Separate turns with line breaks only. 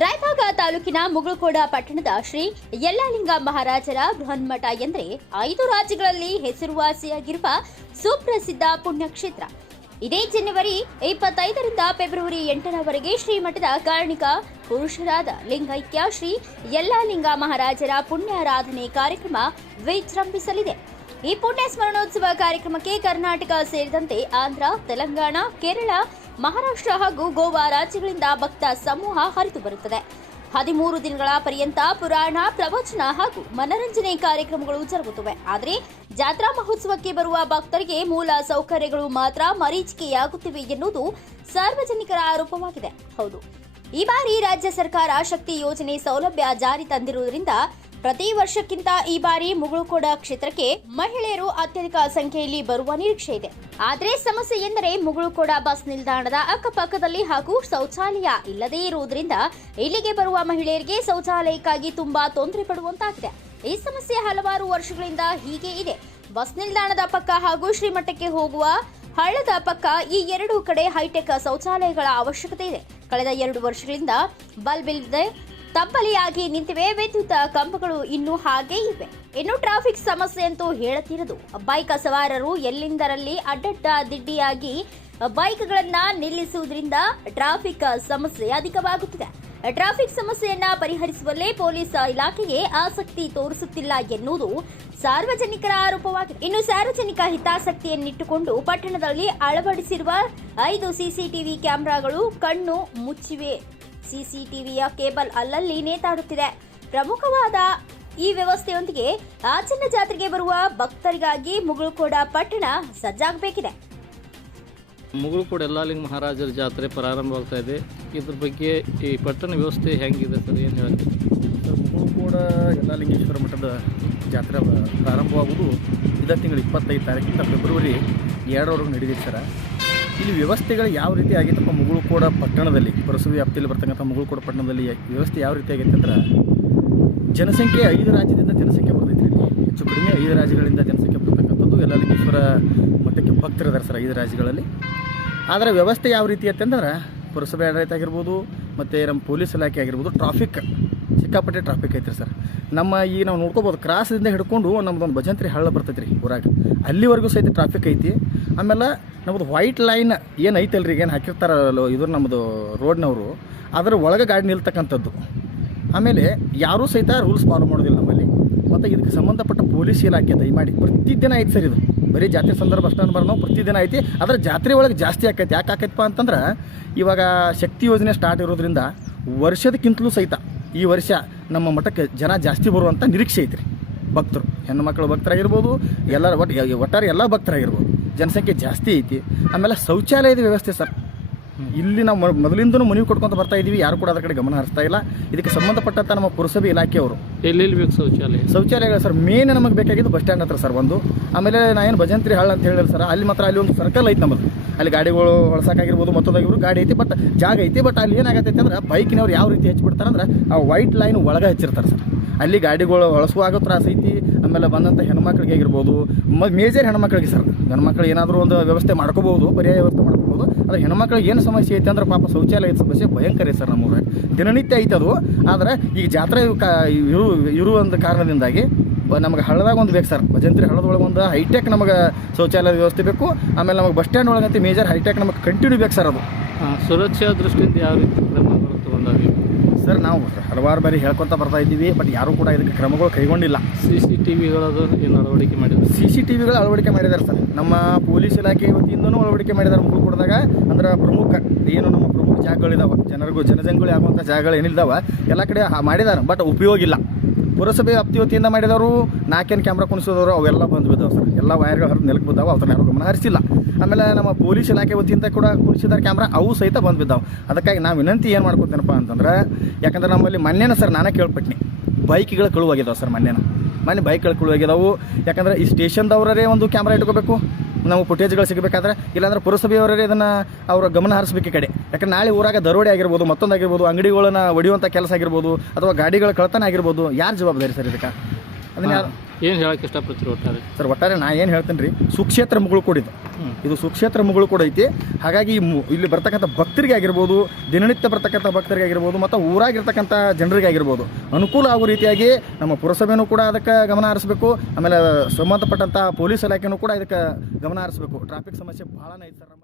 ರಾಯಭಾಗ ತಾಲೂಕಿನ ಮುಗಳಕೋಡ ಪಟ್ಟಣದ ಶ್ರೀ ಯಲ್ಲಾಲಿಂಗ ಮಹಾರಾಜರ ಬೃಹನ್ಮಠ ಎಂದರೆ ಐದು ರಾಜ್ಯಗಳಲ್ಲಿ ಹೆಸರುವಾಸಿಯಾಗಿರುವ ಸುಪ್ರಸಿದ್ಧ ಪುಣ್ಯಕ್ಷೇತ್ರ. ಇದೇ ಜನವರಿ ಇಪ್ಪತ್ತೈದರಿಂದ ಫೆಬ್ರವರಿ ಎಂಟರವರೆಗೆ ಶ್ರೀಮಠದ ಕಾರಣಿಕ ಪುರುಷರಾದ ಲಿಂಗೈಕ್ಯ ಶ್ರೀ ಯಲ್ಲಾಲಿಂಗ ಮಹಾರಾಜರ ಪುಣ್ಯಾರಾಧನೆ ಕಾರ್ಯಕ್ರಮ ವಿಜೃಂಭಿಸಲಿದೆ. ಈ ಪುಣ್ಯ ಸ್ಮರಣೋತ್ಸವ ಕಾರ್ಯಕ್ರಮಕ್ಕೆ ಕರ್ನಾಟಕ ಸೇರಿದಂತೆ ಆಂಧ್ರ, ತೆಲಂಗಾಣ, ಕೇರಳ ಮಹಾರಾಷ್ಟ್ರ ಹಾಗೂ ಗೋವಾ ರಾಜ್ಯಗಳಿಂದ ಭಕ್ತ ಸಮೂಹ ಹರಿದು ಬರುತ್ತದೆ. ಹದಿಮೂರು ದಿನಗಳ ಪರ್ಯಂತ ಪುರಾಣ, ಪ್ರವಚನ ಹಾಗೂ ಮನರಂಜನೆ ಕಾರ್ಯಕ್ರಮಗಳು ಜರುಗುತ್ತವೆ. ಆದರೆ ಜಾತ್ರಾ ಮಹೋತ್ಸವಕ್ಕೆ ಬರುವ ಭಕ್ತರಿಗೆ ಮೂಲ ಸೌಕರ್ಯಗಳು ಮಾತ್ರ ಮರೀಚಿಕೆಯಾಗುತ್ತಿವೆ ಎನ್ನುವುದು ಸಾರ್ವಜನಿಕರ ಆರೋಪವಾಗಿದೆ. ಹೌದು. ಈ ಬಾರಿ ರಾಜ್ಯ ಸರ್ಕಾರ ಶಕ್ತಿ ಯೋಜನೆ ಸೌಲಭ್ಯ ಜಾರಿ ತಂದಿರುವುದರಿಂದ ಪ್ರತಿ ವರ್ಷಕ್ಕಿಂತ ಈ ಬಾರಿ ಮುಗುಳುಕೋಡ ಕ್ಷೇತ್ರಕ್ಕೆ ಮಹಿಳೆಯರು ಅತ್ಯಧಿಕ ಸಂಖ್ಯೆಯಲ್ಲಿ ಬರುವ ನಿರೀಕ್ಷೆ ಇದೆ. ಆದರೆ ಸಮಸ್ಯೆ ಎಂದರೆ ಮುಗುಳುಕೋಡ ಬಸ್ ನಿಲ್ದಾಣದ ಅಕ್ಕಪಕ್ಕದಲ್ಲಿ ಹಾಗೂ ಶೌಚಾಲಯ ಇಲ್ಲದೇ ಇರುವುದರಿಂದ ಇಲ್ಲಿಗೆ ಬರುವ ಮಹಿಳೆಯರಿಗೆ ಶೌಚಾಲಯಕ್ಕಾಗಿ ತುಂಬಾ ತೊಂದರೆ ಪಡುವಂತಾಗಿದೆ. ಈ ಸಮಸ್ಯೆ ಹಲವಾರು ವರ್ಷಗಳಿಂದ ಹೀಗೆ ಇದೆ. ಬಸ್ ನಿಲ್ದಾಣದ ಪಕ್ಕ ಹಾಗೂ ಶ್ರೀಮಠಕ್ಕೆ ಹೋಗುವ ಹಳ್ಳದ ಪಕ್ಕ ಈ ಎರಡು ಕಡೆ ಹೈಟೆಕ್ ಶೌಚಾಲಯಗಳ ಅವಶ್ಯಕತೆ ಇದೆ. ಕಳೆದ ಎರಡು ವರ್ಷಗಳಿಂದ ಬಲ್ಬ್ ಇಲ್ಲದೆ ತಬ್ಬಲಿಯಾಗಿ ನಿಂತಿವೆ. ವಿದ್ಯುತ್ ಕಂಬಗಳು ಇನ್ನೂ ಹಾಗೇ ಇವೆ. ಇನ್ನು ಟ್ರಾಫಿಕ್ ಸಮಸ್ಯೆ ಅಂತೂ ಹೇಳುತ್ತಿರದು ಬೈಕ್ ಸವಾರರು ಎಲ್ಲಿಂದರಲ್ಲಿ ಅಡ್ಡಡ್ಡ ದಿಡ್ಡಿಯಾಗಿ ಬೈಕ್ಗಳನ್ನ ನಿಲ್ಲಿಸುವುದರಿಂದ ಟ್ರಾಫಿಕ್ ಸಮಸ್ಯೆ ಅಧಿಕವಾಗುತ್ತಿದೆ. ಟ್ರಾಫಿಕ್ ಸಮಸ್ಯೆಯನ್ನ ಪರಿಹರಿಸುವಲ್ಲೇ ಪೊಲೀಸ್ ಇಲಾಖೆಗೆ ಆಸಕ್ತಿ ತೋರಿಸುತ್ತಿಲ್ಲ ಎನ್ನುವುದು ಸಾರ್ವಜನಿಕರ ಆರೋಪವಾಗಿದೆ. ಇನ್ನು ಸಾರ್ವಜನಿಕ ಹಿತಾಸಕ್ತಿಯನ್ನಿಟ್ಟುಕೊಂಡು ಪಟ್ಟಣದಲ್ಲಿ ಅಳವಡಿಸಿರುವ ಐದು ಸಿಸಿಟಿವಿ ಕ್ಯಾಮೆರಾಗಳು ಕಣ್ಣು ಮುಚ್ಚಿವೆ. ಸಿಸಿಟಿವಿಯ ಕೇಬಲ್ ಅಲ್ಲಲ್ಲಿ ನೇತಾಡುತ್ತಿದೆ. ಪ್ರಮುಖವಾದ ಈ ವ್ಯವಸ್ಥೆಯೊಂದಿಗೆ ಆಚರಣ ಜಾತ್ರೆಗೆ ಬರುವ ಭಕ್ತರಿಗಾಗಿ ಮುಗುಳುಕೋಡ ಪಟ್ಟಣ ಸಜ್ಜಾಗಬೇಕಿದೆ.
ಮುಗುಳುಕೋಡ ಎಲ್ಲಾಲಿಂಗ ಮಹಾರಾಜರ ಜಾತ್ರೆ ಪ್ರಾರಂಭವಾಗ್ತಾ ಇದೆ. ಇದ್ರ ಬಗ್ಗೆ ಈ ಪಟ್ಟಣ ವ್ಯವಸ್ಥೆ ಹೆಂಗಿದೆ ಸರ್? ಏನು ಹೇಳ್ತೀವಿ
ಸರ್ ಮುಗುಳುಕೋಡ ಯಲ್ಲಾಲಿಂಗೇಶ್ವರ ಮಠದ ಜಾತ್ರೆ ಪ್ರಾರಂಭವಾಗುವುದು ಇದೇ ತಿಂಗಳು ಇಪ್ಪತ್ತೈದು ತಾರೀಕಿಂದ ಫೆಬ್ರವರಿ ಎರಡರವರೆಗೂ ನಡೆದಿದೆ ಸರ್. ಇಲ್ಲಿ ವ್ಯವಸ್ಥೆಗಳು ಯಾವ ರೀತಿ ಆಗೈತಪ್ಪ ಮುಗುಳುಕೋಡ ಪಟ್ಟಣದಲ್ಲಿ ಪುರಸಭೆ ವ್ಯಾಪ್ತಿಯಲ್ಲಿ ಬರ್ತಕ್ಕಂಥ ಮುಗುಳುಕೋಡ ಪಟ್ಟಣದಲ್ಲಿ ವ್ಯವಸ್ಥೆ ಯಾವ ರೀತಿ ಆಗೈತೆ ಅಂದ್ರೆ, ಜನಸಂಖ್ಯೆ ಐದು ರಾಜ್ಯದಿಂದ ಜನಸಂಖ್ಯೆ ಬರ್ತೈತೆ ಹೆಚ್ಚು ಕಡಿಮೆ ಐದು ರಾಜ್ಯಗಳಿಂದ ಜನಸಂಖ್ಯೆ ಬರ್ತಕ್ಕಂಥದ್ದು ಯಲ್ಲಾಲಿಂಗೇಶ್ವರ ಮಠಕ್ಕೆ ಭಕ್ತರಿದ್ದಾರೆ ಸರ್ ಐದು ರಾಜ್ಯಗಳಲ್ಲಿ. ಆದರೆ ವ್ಯವಸ್ಥೆ ಯಾವ ರೀತಿ ಅಂತಂದ್ರೆ ಪುರಸಭೆ ಆಡಳಿತ ಆಗಿರ್ಬೋದು, ಮತ್ತು ನಮ್ಮ ಪೊಲೀಸ್ ಇಲಾಖೆ ಆಗಿರ್ಬೋದು ಟ್ರಾಫಿಕ್ ಸಿಕ್ಕಾಪಟ್ಟೆ ಟ್ರಾಫಿಕ್ ಐತ್ರಿ ಸರ್. ನಮ್ಮ ಈ ನಾವು ನೋಡ್ಕೋಬೋದು, ಕ್ರಾಸದಿಂದ ಹಿಡ್ಕೊಂಡು ನಮ್ಮದೊಂದು ಭಜಂತ್ರಿ ಹಳ್ಳ ಬರ್ತೈತೆ ರೀ ಊರಾಗ. ಅಲ್ಲಿವರೆಗೂ ಸಹಿತ ಟ್ರಾಫಿಕ್ ಐತಿ. ಆಮೇಲೆ ನಮ್ಮದು ವೈಟ್ ಲೈನ್ ಏನು ಐತಲ್ರಿ ಈಗ ಏನು ಹಾಕಿರ್ತಾರಲ್ಲೋ ಇದ್ರ ನಮ್ಮದು ರೋಡ್ನವರು ಅದರ ಒಳಗೆ ಗಾಡಿ ನಿಲ್ತಕ್ಕಂಥದ್ದು. ಆಮೇಲೆ ಯಾರೂ ಸಹಿತ ರೂಲ್ಸ್ ಫಾಲೋ ಮಾಡೋದಿಲ್ಲ ನಮ್ಮಲ್ಲಿ. ಮತ್ತು ಇದಕ್ಕೆ ಸಂಬಂಧಪಟ್ಟ ಪೊಲೀಸ್ ಇಲಾಖೆ ದಯಮಾಡಿ ಪ್ರತಿದಿನ ಐತೆ ಸರ್ ಇದು. ಬರೀ ಜಾತ್ರೆ ಸಂದರ್ಭ ಅಷ್ಟೇ ಅನ್ಬಾರ್ದು ನಾವು ಪ್ರತಿದಿನ ಐತಿ. ಅದರ ಜಾತ್ರೆ ಒಳಗೆ ಜಾಸ್ತಿ ಆಕೈತಿ. ಯಾಕೆ ಆಕೈತಪ್ಪ ಅಂತಂದ್ರೆ, ಇವಾಗ ಶಕ್ತಿ ಯೋಜನೆ ಸ್ಟಾರ್ಟ್ ಇರೋದ್ರಿಂದ ವರ್ಷದಕ್ಕಿಂತಲೂ ಸಹಿತ ಈ ವರ್ಷ ನಮ್ಮ ಮಠಕ್ಕೆ ಜನ ಜಾಸ್ತಿ ಬರುವಂಥ ನಿರೀಕ್ಷೆ ಐತ್ರಿ. ಭಕ್ತರು, ಹೆಣ್ಣು ಮಕ್ಕಳು ಭಕ್ತರಾಗಿರ್ಬೋದು, ಎಲ್ಲರ ಒಟ್ಟು ಒಟ್ಟಾರೆ ಎಲ್ಲ ಭಕ್ತರಾಗಿರ್ಬೋದು. ಜನಸಂಖ್ಯೆ ಜಾಸ್ತಿ ಐತಿ. ಆಮೇಲೆ ಶೌಚಾಲಯದ ವ್ಯವಸ್ಥೆ ಸರ್. ಇಲ್ಲಿ ನಾವು ಮೊದಲಿಂದನೂ ಮನವಿ ಕೊಡ್ಕೊಂತ ಬರ್ತಾ ಇದೀವಿ. ಯಾರು ಕೂಡ ಅದರ ಕಡೆ ಗಮನ ಹರಿಸ್ತಾ ಇಲ್ಲ. ಇದಕ್ಕೆ ಸಂಬಂಧಪಟ್ಟಂತ ನಮ್ಮ ಪುರಸಭೆ ಇಲಾಖೆಯವರು
ಎಲ್ಲೆಲ್ಲಿ ಬೇಕು ಶೌಚಾಲಯ?
ಶೌಚಾಲಯಗಳು ಸರ್ ಮೇನ್ ನಮಗೆ ಬೇಕಾಗಿದ್ದು ಬಸ್ ಸ್ಟ್ಯಾಂಡ್ ಹತ್ರ ಸರ್ ಒಂದು. ಆಮೇಲೆ ನಾ ಏನು ಭಜಂತ್ರಿ ಹಳ್ಳ ಅಂತ ಹೇಳಿಲ್ಲ ಸರ್. ಅಲ್ಲಿ ಮಾತ್ರ ಅಲ್ಲಿ ಒಂದು ಸರ್ಕಲ್ ಐತೆ ನಮ್ಮದು ಅಲ್ಲಿ ಗಾಡಿಗಳು ಹೊಳಸಾಕಾಗಿರ್ಬೋದು ಮತ್ತೊಂದಾಗಿರ್ಬೋದು ಗಾಡಿ ಐತಿ ಬಟ್ ಜಾಗ ಐತಿ ಬಟ್ ಅಲ್ಲಿ ಏನಾಗತ್ತೈತೆ ಅಂದ್ರೆ ಬೈಕಿನವ್ರು ಯಾವ ರೀತಿ ಹೆಚ್ಚು ಅಂದ್ರೆ ಆ ವೈಟ್ ಲೈನ್ ಒಳಗೆ ಹಚ್ಚಿರ್ತಾರೆ ಸರ್. ಅಲ್ಲಿ ಗಾಡಿಗಳು ಹೊಳಸುವಾಗ ತ್ರಾಸ ಐತಿ, ಆಮೇಲೆ ಬಂದಂಥ ಹೆಣ್ಮಕ್ಳಿಗೆ ಆಗಿರ್ಬೋದು, ಮ, ಮೇಜರ್ ಹೆಣ್ಮಕ್ಳಿಗೆ ಸರ್, ಗಂಡ್ಮಕ್ಳು ಏನಾದರೂ ಒಂದು ವ್ಯವಸ್ಥೆ ಮಾಡ್ಕೋಬೋದು ಪರ್ಯಾಯ ವ್ಯವಸ್ಥೆ ಮಾಡ್ಕೋಬೋದು ಆದರೆ ಹೆಣ್ಮಕ್ಳಿಗೆ ಏನು ಸಮಸ್ಯೆ ಐತೆ ಅಂದ್ರೆ ಪಾಪ ಶೌಚಾಲಯದ ಸಮಸ್ಯೆ ಭಯಂಕರ ಐತೆ ಸರ್ ನಮ್ಮೂರ ದಿನನಿತ್ಯ ಐತೆ ಅದು, ಆದರೆ ಈಗ ಜಾತ್ರೆ ಕಾ, ಇರು ಇರುವಂಥ ಕಾರಣದಿಂದಾಗಿ ನಮಗೆ ಹಳ್ಳದಾಗ ಒಂದು ಬೇಕು ಸರ್, ಭಜಂತ್ರಿ ಹಳ್ಳದೊಳಗೆ ಒಂದು ಹೈಟೆಕ್ ನಮಗೆ ಶೌಚಾಲಯದ ವ್ಯವಸ್ಥೆ ಬೇಕು, ಆಮೇಲೆ ನಮಗೆ ಬಸ್ ಸ್ಟ್ಯಾಂಡ್ ಒಳಗಂತ ಮೇಜರ್ ಹೈಟೆಕ್ ನಮಗೆ ಕಂಟಿನ್ಯೂ ಬೇಕು ಸರ್ ಅದು.
ಸುರಕ್ಷಾ ದೃಷ್ಟಿಯಿಂದ ಯಾವ ರೀತಿ
ಸರ್ ನಾವು ಹಲವಾರು ಬಾರಿ ಹೇಳ್ಕೊತ ಬರ್ತಾ ಇದ್ದೀವಿ ಬಟ್ ಯಾರು ಕೂಡ ಇದಕ್ಕೆ ಕ್ರಮಗಳು ಕೈಗೊಂಡಿಲ್ಲ.
ಸಿ ಸಿ ಟಿ ವಿಗಳದು ಏನು ಅಳವಡಿಕೆ ಮಾಡಿದ್ರು?
ಸಿ ಸಿ ಟಿ ವಿಗಳು ಅಳವಡಿಕೆ ಮಾಡಿದ್ದಾರೆ ಸರ್. ನಮ್ಮ ಪೊಲೀಸ್ ಇಲಾಖೆ ವತಿಯಿಂದನೂ ಅಳವಡಿಕೆ ಮಾಡಿದ್ದಾರೆ ಮುಗುಳ್ಕೊಡ್ದಾಗ ಅಂದ್ರೆ ಪ್ರಮುಖ ಏನು ನಮ್ಮ ಪ್ರಮುಖ ಜಾಗಗಳಿದಾವೆ? ಜನರಿಗೂ ಜನಜಂಗುಳಿ ಆಗುವಂಥ ಜಾಗಗಳು ಏನಿದ್ದಾವೆ ಎಲ್ಲ ಕಡೆ ಮಾಡಿದ್ದಾರೆ ಬಟ್ ಉಪಯೋಗ ಇಲ್ಲ ಪುರಸಭೆ ವ್ಯಾಪ್ತಿ ವತಿಯಿಂದ ಮಾಡಿದವರು, ನಾಲ್ಕೇನು ಕ್ಯಾಮ್ರಾ ಕುಣಿಸಿದವರು, ಅವೆಲ್ಲ ಬಂದು ಬಿದ್ದಾವೆ ಸರ್. ಎಲ್ಲ ವೈರ್ಗಳು ಹರಿದು ನೆಲಕ್ಕೆ ಬಿದ್ದಾವೆ, ಅವ್ರ ಯಾರು ಗಮನ ಹರಿಸಿಲ್ಲ. ಆಮೇಲೆ ನಮ್ಮ ಪೊಲೀಸ್ ಇಲಾಖೆ ವತಿಯಿಂದ ಕೂಡ ಕುಣಿಸಿದ್ದಾರೆ ಕ್ಯಾಮ್ರಾ ಅವು ಸಹಿತ ಬಂದು ಬಿದ್ದಾವೆ. ಅದಕ್ಕಾಗಿ ನಾವು ವಿನಂತಿ ಏನು ಮಾಡ್ಕೊತೇನಪ್ಪ ಅಂತಂದ್ರೆ, ಯಾಕಂದ್ರೆ ನಮ್ಮಲ್ಲಿ ಮೊನ್ನೆನ ಸರ್, ನಾನೇ ಕೇಳ್ಪಟ್ನಿ. ಬೈಕ್ಗಳು ಕಳುವಾಗಿದ್ದಾವೆ ಸರ್ ಮೊನ್ನೆನ. ಮೊನ್ನೆ ಬೈಕ್ಗಳು ಕಳುವಾಗಿದ್ದಾವೆ ಯಾಕಂದ್ರೆ ಈ ಸ್ಟೇಷನ್ದವರೇ ಒಂದು ಕ್ಯಾಮ್ರಾ ಇಟ್ಕೋಬೇಕು. ನಾವು ಫುಟೇಜ್ಗಳು ಸಿಗಬೇಕಾದ್ರೆ ಇಲ್ಲಾಂದ್ರೆ ಪುರಸಭೆಯವರೇ ಇದನ್ನು ಅವರ ಗಮನ ಹರಿಸಬೇಕು ಕಡೆ. ಯಾಕಂದ್ರೆ ನಾಳೆ ಊರಾಗ ದರೋಡೆ ಆಗಿರ್ಬೋದು ಮತ್ತೊಂದಾಗಿರ್ಬೋದು ಅಂಗಡಿಗಳನ್ನ ಒಡೆಯುವಂಥ ಕೆಲಸ ಆಗಿರ್ಬೋದು ಅಥವಾ ಗಾಡಿಗಳ ಕಳ್ತನ ಆಗಿರ್ಬೋದು ಯಾರು ಜವಾಬ್ದಾರಿ ಸರ್ ಇದಕ್ಕೆ? ಅದನ್ನ ಯಾರು
ಏನು ಹೇಳಕ್ಕೆ ಇಷ್ಟಪಡ್ತೀರಿ ಒಟ್ಟಾರೆ?
ಸರ್ ಒಟ್ಟಾರೆ ನಾ ಏನು ಹೇಳ್ತೇನೆ ರೀ ಸುಕ್ಷೇತ್ರ ಮುಗುಳು ಕೂಡ. ಇದು ಸುಕ್ಷೇತ್ರ ಮುಗುಳು ಕೂಡ ಐತಿ ಹಾಗಾಗಿ ಇಲ್ಲಿ ಬರ್ತಕ್ಕಂಥ ಭಕ್ತರಿಗೆ ಆಗಿರ್ಬೋದು ದಿನನಿತ್ಯ ಬರ್ತಕ್ಕಂಥ ಭಕ್ತರಿಗೆ ಆಗಿರ್ಬೋದು ಮತ್ತು ಊರಾಗಿರ್ತಕ್ಕಂಥ ಜನರಿಗೆ ಆಗಿರ್ಬೋದು ಅನುಕೂಲ ಆಗೋ ರೀತಿಯಾಗಿ ನಮ್ಮ ಪುರಸಭೆನೂ ಕೂಡ ಅದಕ್ಕೆ ಗಮನ ಹರಿಸಬೇಕು. ಆಮೇಲೆ ಸಂಬಂಧಪಟ್ಟಂಥ ಪೊಲೀಸ್ ಇಲಾಖೆನೂ ಕೂಡ ಇದಕ್ಕೆ ಗಮನ ಹರಿಸಬೇಕು. ಟ್ರಾಫಿಕ್ ಸಮಸ್ಯೆ ಭಾಳ ಐತೆ ಸರ್